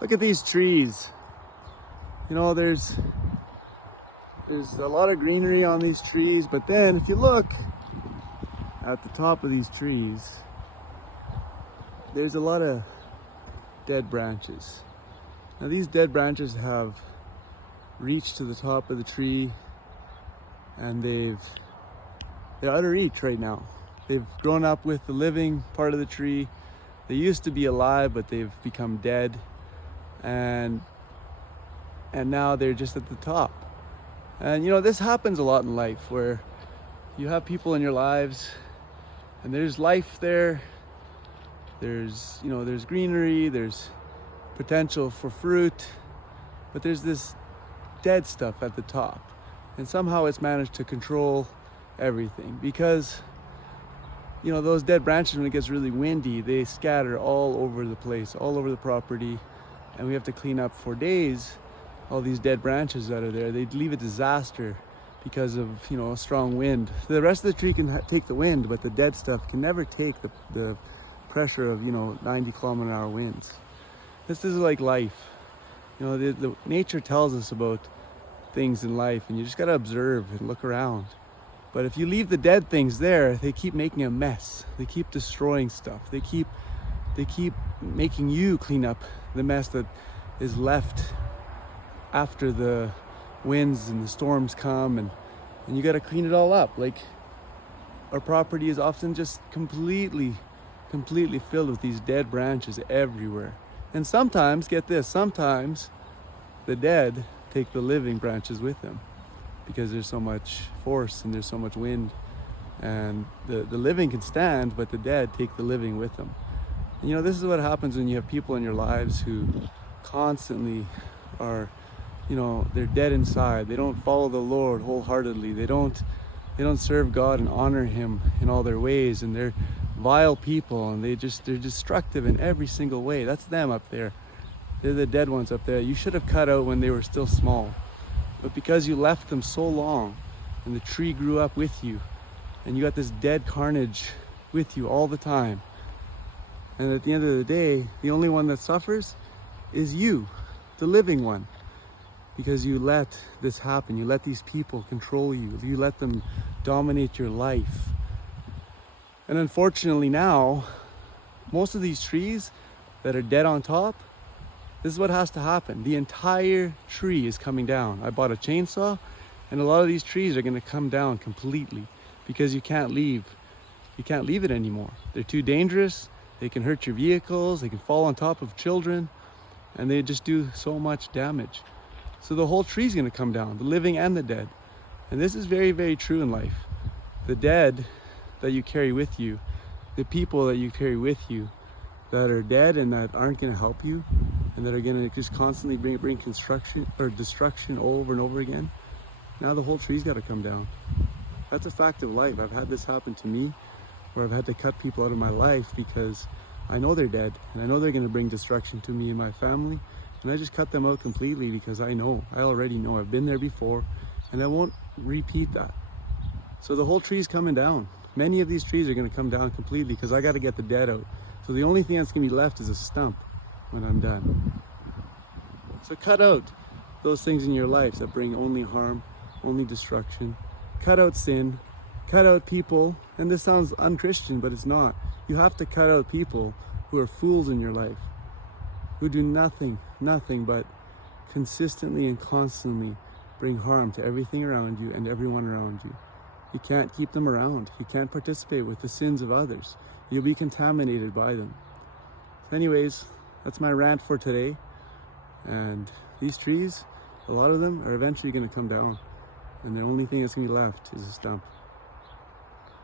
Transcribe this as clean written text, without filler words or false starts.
Look at these trees. You know, there's a lot of greenery on these trees, but then if you look at the top of these trees, there's a lot of dead branches. Now these dead branches have reached to the top of the tree, and they're out of reach right now. They've grown up with the living part of the tree. They used to be alive, but they've become dead, and now they're just at the top. And you know, this happens a lot in life, where you have people in your lives and there's life there. There's greenery, there's potential for fruit, but there's this dead stuff at the top. And somehow it's managed to control everything, because you know, those dead branches, when it gets really windy, they scatter all over the place, all over the property, and we have to clean up for days all these dead branches that are there. They leave a disaster because of, you know, a strong wind. The rest of the tree can take the wind, but the dead stuff can never take the pressure of, you know, 90-kilometer-an-hour winds. This is like life. You know, the nature tells us about things in life, and you just gotta observe and look around. But if you leave the dead things there, they keep making a mess. They keep destroying stuff. They keep making you clean up the mess that is left after the winds and the storms come, and you got to clean it all up. Like, our property is often just completely filled with these dead branches everywhere. And sometimes, get this, sometimes the dead take the living branches with them, because there's so much force and there's so much wind, and the living can stand, but the dead take the living with them. And, you know, this is what happens when you have people in your lives who constantly are, you know, they're dead inside. They don't follow the Lord wholeheartedly. They don't serve God and honor Him in all their ways, and they're vile people, and they're destructive in every single way. That's them up there. They're the dead ones up there. You should have cut out when they were still small. But because you left them so long, and the tree grew up with you, and you got this dead carnage with you all the time, and at the end of the day, the only one that suffers is you, the living one, because you let this happen. You let these people control you. You let them dominate your life. And unfortunately now, most of these trees that are dead on top, this is what has to happen. The entire tree is coming down. I bought a chainsaw, and a lot of these trees are going to come down completely, because you can't leave it anymore. They're too dangerous. They can hurt your vehicles. They can fall on top of children, and they just do so much damage. So the whole tree is going to come down, the living and the dead. And this is very, very true in life. The dead that you carry with you, the people that you carry with you that are dead and that aren't going to help you, and that are going to just constantly bring construction or destruction over and over again, now the whole tree's got to come down. That's a fact of life. I've had this happen to me, where I've had to cut people out of my life because I know they're dead, and I know they're going to bring destruction to me and my family, and I just cut them out completely, because I already know, I've been there before, and I won't repeat that. So the whole tree's coming down. Many of these trees are going to come down completely, because I got to get the dead out. So the only thing that's going to be left is a stump when I'm done. So cut out those things in your life that bring only harm, only destruction. Cut out sin, cut out people, and this sounds unchristian, but it's not. You have to cut out people who are fools in your life, who do nothing but consistently and constantly bring harm to everything around you and everyone around you. You can't keep them around. You can't participate with the sins of others. You'll be contaminated by them. Anyways, that's my rant for today. And these trees, a lot of them are eventually going to come down, and the only thing that's going to be left is a stump.